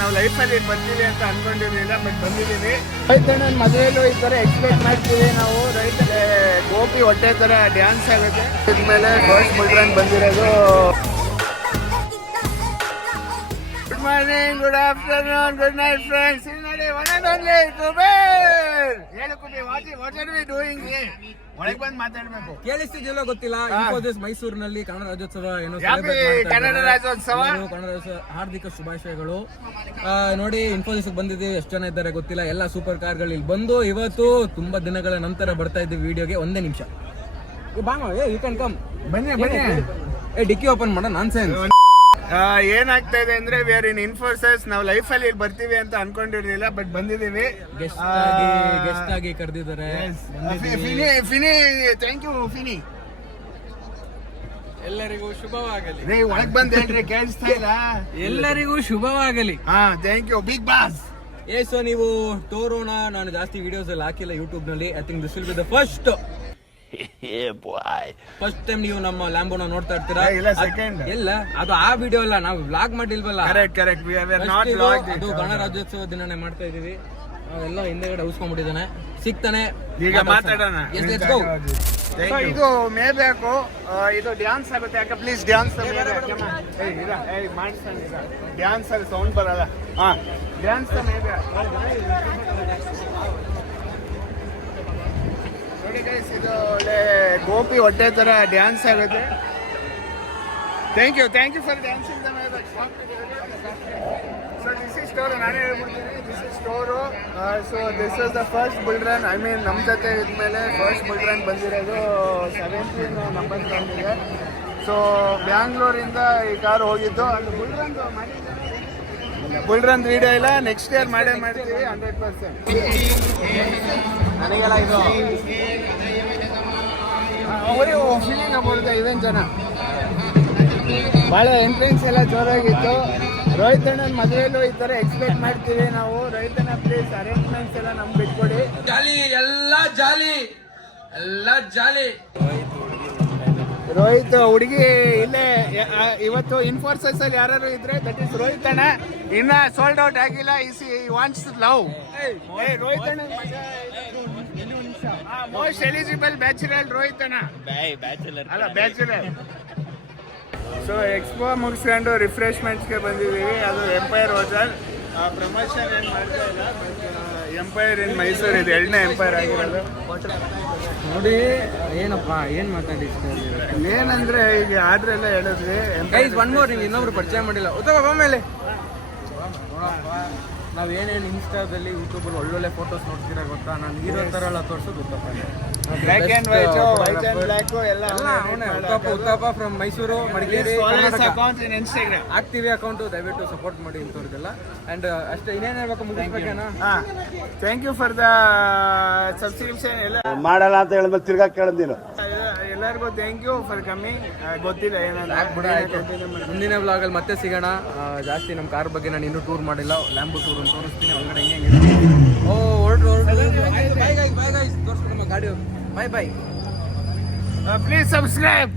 ನಾವು ಲೈಫಲ್ಲಿ ಬರ್ತೀವಿ ಅಂತ ಅನ್ಕೊಂಡಿರ್ಲಿಲ್ಲ, ಬಟ್ ಬಂದಿದ್ದೀವಿ. ರೈತಣ್ಣನ ಮದುವೆಯಲ್ಲೂ ಈ ಥರ ಎಕ್ಸ್ಪೆಕ್ಟ್ ಮಾಡ್ತೀವಿ ನಾವು. ರೈತ ಗೋಪಿ ಹೊಟ್ಟೆ ಥರ ಡ್ಯಾನ್ಸ್ ಆಗುತ್ತೆ. ಇದ್ಮೇಲೆ ಫಸ್ಟ್ ಬುಲ್ರನ್ ಬಂದಿರೋದು. Good morning, good afternoon, good night friends. ನೋಡಿ ಒನ್ ಅಂಡ್ ಓನ್ಲಿ ಕುಬೇರ್. ಹೇಳು Kuber, what are we doing here? ಒಳಗೆ ಬಂದು ಮಾತಾಡಬೇಕು. ಕೇಳಿಸ್ತಿದ್ಯಲ್ಲೋ ಗೊತ್ತಿಲ್ಲ. ಇನ್ಫೋಸಿಸ್ ಮೈಸೂರಿನಲ್ಲಿ ಕನ್ನಡ ರಾಜ್ಯೋತ್ಸವ ಕನ್ನಡ ರಾಜ್ಯೋತ್ಸವ ಹಾರ್ದಿಕ ಶುಭಾಶಯಗಳು. ನೋಡಿ ಇನ್ಫೋಸಿಸ್ ಬಂದಿದ್ದೀವಿ, ಎಷ್ಟು ಜನ ಇದ್ದಾರೆ ಗೊತ್ತಿಲ್ಲ. ಎಲ್ಲ ಸೂಪರ್ ಕಾರ್ಗಳು ಇಲ್ಲಿ ಬಂದು ಇವತ್ತು ತುಂಬಾ ದಿನಗಳ ನಂತರ ಬರ್ತಾ ಇದ್ದೀವಿ ವಿಡಿಯೋಗೆ. ಒಂದೇ ನಿಮಿಷ ಯು ಕ್ಯಾನ್ ಕಮ್. ಬನ್ನಿ ಡಿಕ್ಕಿ ಓಪನ್ ಮಾಡೋ ನಾನ್ಸೆನ್ಸ್. ಏನಾಗ್ತಾ ಇದೆ ಅಂದ್ರೆ ವಿ ಆರ್ ಇನ್ ಇನ್ಫೋಸಿಸ್. ನಾವು ಲೈಫಲ್ಲಿ ಬರ್ತೀವಿ ಅಂತ ಅನ್ಕೊಂಡಿರ್ಲಿಲ್ಲ, ಬಟ್ ಬಂದಿದ್ದೀವಿ. ಗೆಸ್ಟ್ ಆಗಿ ಕರೆದಿದ್ದಾರೆ. ಫಿನಿ, ಥ್ಯಾಂಕ್ ಯು ಫಿನಿ. ಎಲ್ಲರಿಗೂ ಶುಭವಾಗಲಿ. ನೀ ಒಳಗ್ ಬಂದ್ ಹೇಳ್ರಿ, ಕೇಳಿಸ್ತಾ ಇಲ್ಲ. ಎಲ್ಲರಿಗೂ ಶುಭವಾಗಲಿ. Thank you big boss. So ನೀವು ಟೋರೋನ ನಾನು ಜಾಸ್ತಿ ವಿಡಿಯೋಸ್ ಅಲ್ಲಿ ಹಾಕಿಲ್ಲ ಯೂಟ್ಯೂಬ್ ನಲ್ಲಿ. I think this will be the first time ನೀವು ನಮ್ಮ ಲ್ಯಾಂಬೋನ ನೋಡ್ತಾ ಇರ್ತೀರಾ. ಎಲ್ಲ ಅದು ಆ ವಿಡಿಯೋ ಅಲ್ಲ, ನಾವು ವ್ಲಾಗ್ ಮಾಡಿಲ್ವಲ್ಲ. ಕರೆಕ್ಟ್ ಅದು ಗಣರಾಜ್ಯೋತ್ಸವ ದಿನನೇ ಮಾಡ್ತಾ ಇದೀವಿ. ಎಲ್ಲ ಹಿಂದೆಗಡೆ ಉಸ್ಕೊಂಡ್ಬಿಟ್ಟಿದ್ದಾನೆ, ಸಿಗ್ತಾನೆ. ಈಗ ಮಾತಾಡೋಣ. ಇದು ಮೇ ಬೇಕು, ಇದು ಡ್ಯಾನ್ಸ್ ಆಗುತ್ತೆ. ಯಾಕೆ ಪ್ಲೀಸ್ ಡ್ಯಾನ್ಸ್ ಡ್ಯಾನ್ಸ್ ಅಲ್ಲಿ ಸೌಂಡ್ ಬರಲ್ಲ. ಡ್ಯಾನ್ಸ್ ನೋಡಿ ಗೈಸ್, ಇದು ಒಳ್ಳೆ ಗೋಪಿ ಹೊಟ್ಟೆ ತರ ಡ್ಯಾನ್ಸ್ ಆಗುತ್ತೆ. Thank you for dancing the Maybach. So this is store. ನಾನೇ ಹೇಳ್ಬಿಡ್ತೀನಿ, this is store. So this is the first bull run. I mean ನಮ್ಮ ಜೊತೆ ಇದ್ಮೇಲೆ ಫಸ್ಟ್ ಬುಲ್ ರನ್ ಬಂದಿರೋದು 17 ನಂಬರ್ ಬಂದಿದೆ. ಸೊ ಬ್ಯಾಂಗ್ಳೂರಿಂದ ಈ ಕಾರ್ ಹೋಗಿದ್ದು. ಅದು bull run bull run video ಇಲ್ಲ, ನೆಕ್ಸ್ಟ್ ಇಯರ್ ಮಾಡ್ತೀವಿ 100%. ನನಗೆಲ್ಲ ಇದು ಅವರೇ ಫೀಲಿಂಗ್ ಆಗ್ಬೋದು. ಇವೇನು ಜನ ಭಾಳ ಎಂಟ್ರೆನ್ಸ್ ಎಲ್ಲ ಜೋರಾಗಿತ್ತು. ರೋಹಿತ್ ಅಣ್ಣನ ಮದುವೆಯಲ್ಲೂ ಈ ಥರ ಎಕ್ಸ್ಪೆಕ್ಟ್ ಮಾಡ್ತೀವಿ ನಾವು. ರೋಹಿತನ ಪ್ಲೀಸ್ ಅರೇಂಜ್ಮೆಂಟ್ಸ್ ಎಲ್ಲ ನಮ್ಗೆ ಬಿಟ್ಕೊಡಿ. ಜಾಲಿ ಎಲ್ಲ ಜಾಲಿ. ರೋಹಿತ್ ಹುಡುಗಿ ಇಲ್ಲೇ ಇವತ್ತು ಇನ್ಫೋಸಿಸ್ ಅಲ್ಲಿ ಯಾರು ಇದ್ರೆ ದಟ್ ಇಸ್ ರೋಹಿತ್ ಅಣ್ಣ. ಇನ್ನ ಸೋಲ್ಡ್ ಔಟ್ ಆಗಿಲ್ಲ. Wants love. ರೋಹಿತ್ ಅಣ್ಣ ಮೋಸ್ಟ್ ಎಲಿಜಿಬಲ್ ಬ್ಯಾಚುಲರ್ ರೋಹಿತ್ ಅಣ್ಣ. ಅಲ್ಲ ಬ್ಯಾಚುಲರ್. ಸೊ ಎಕ್ಸ್ಪೋ ಮುಗಿಸ್ಕೊಂಡು ರಿಫ್ರೆಶ್ಮೆಂಟ್ಸ್ಗೆ ಬಂದಿದ್ದೀವಿ. ಅದು ಎಂಪೈರ್ ಹೋಟೆಲ್. ಪ್ರಮೋಷನ್ ಏನು ಮಾಡ್ತಾ ಇಲ್ಲ, ಬಟ್ ಎಂಪೈರ್ ಇನ್ ಮೈಸೂರು ಇದು 2ನೇ ಎಂಪೈರ್ ಆಗಿರೋದು. ನೋಡಿ ಏನಪ್ಪಾ ಏನ್ ಮಾತಾಡಿಸ್ತಾ ಏನಂದ್ರೆ ಈಗ ಆರ್ಡರ್ ಎಲ್ಲ ಹೇಳಿದ್ವಿ. ಒನ್ ಮೋರ್, ನೀವು ಇನ್ನೊಬ್ರು ಪರಿಚಯ ಮಾಡಿಲ್ಲ. ಉತ್ತಮ ಮೇಲೆ ನಾವ್ ಏನೇನು ಇನ್ಸ್ಟಾದಲ್ಲಿ ಯೂಟ್ಯೂಬಲ್ಲಿ ಒಳ್ಳೊಳ್ಳೆ ಫೋಟೋಸ್ ನೋಡ್ತೀರಾ ಗೊತ್ತಾ? ನಾನು ಹೀರೋ ತರ ಎಲ್ಲ ತೋರ್ಸೋದು Uthappa. Black and white and black ಎಲ್ಲ ಉತ್ತಪ್ಪ ಫ್ರಮ್ ಮೈಸೂರು, ಮಡಿಕೇರಿ ಇನ್ಸ್ಟಾಗ್ರಾಮ್ ಆಗ್ತೀವಿ ಅಕೌಂಟು. ದಯವಿಟ್ಟು ಸಪೋರ್ಟ್ ಮಾಡಿ ಇಂಥವ್ರಿಗೆಲ್ಲ. ಅಂಡ್ ಅಷ್ಟೇ, ಇನ್ನೇನು ಹೇಳ್ಬೇಕು ಮುಗಿಸ್ಬೇಕೇನಾ? Thank you for the subscription. ಎಲ್ಲ ಮಾಡಲ್ಲ ಅಂತ ಹೇಳಿದ್ಮೇಲೆ ತಿರ್ಗಾ ಕೇಳಿದ್ರು. ಎಲ್ಲರಿಗೂ ಥ್ಯಾಂಕ್ ಯು ಫಾರ್ ಕಮ್ಮಿಂಗ್. ಗೊತ್ತಿಲ್ಲ ಏನಂದ್ರೆ ಮುಂದಿನ ವ್ಲಾಗಲ್ಲಿ ಮತ್ತೆ ಸಿಗೋಣ. ಜಾಸ್ತಿ ನಮ್ಮ ಕಾರ್ ಬಗ್ಗೆ ನಾನು ಇನ್ನೂ ಟೂರ್ ಮಾಡಿಲ್ಲ. ಲ್ಯಾಂಬೋ ಟೂರ್ ಅಂತ ತೋರಿಸ್ತೀನಿ ಒಳಗಡೆ ಹೆಂಗೆ. ಹೊರಟು ತೋರಿಸ್ಬಿಡಮ್ಮ ಗಾಡಿ. ಬೈ. Please subscribe.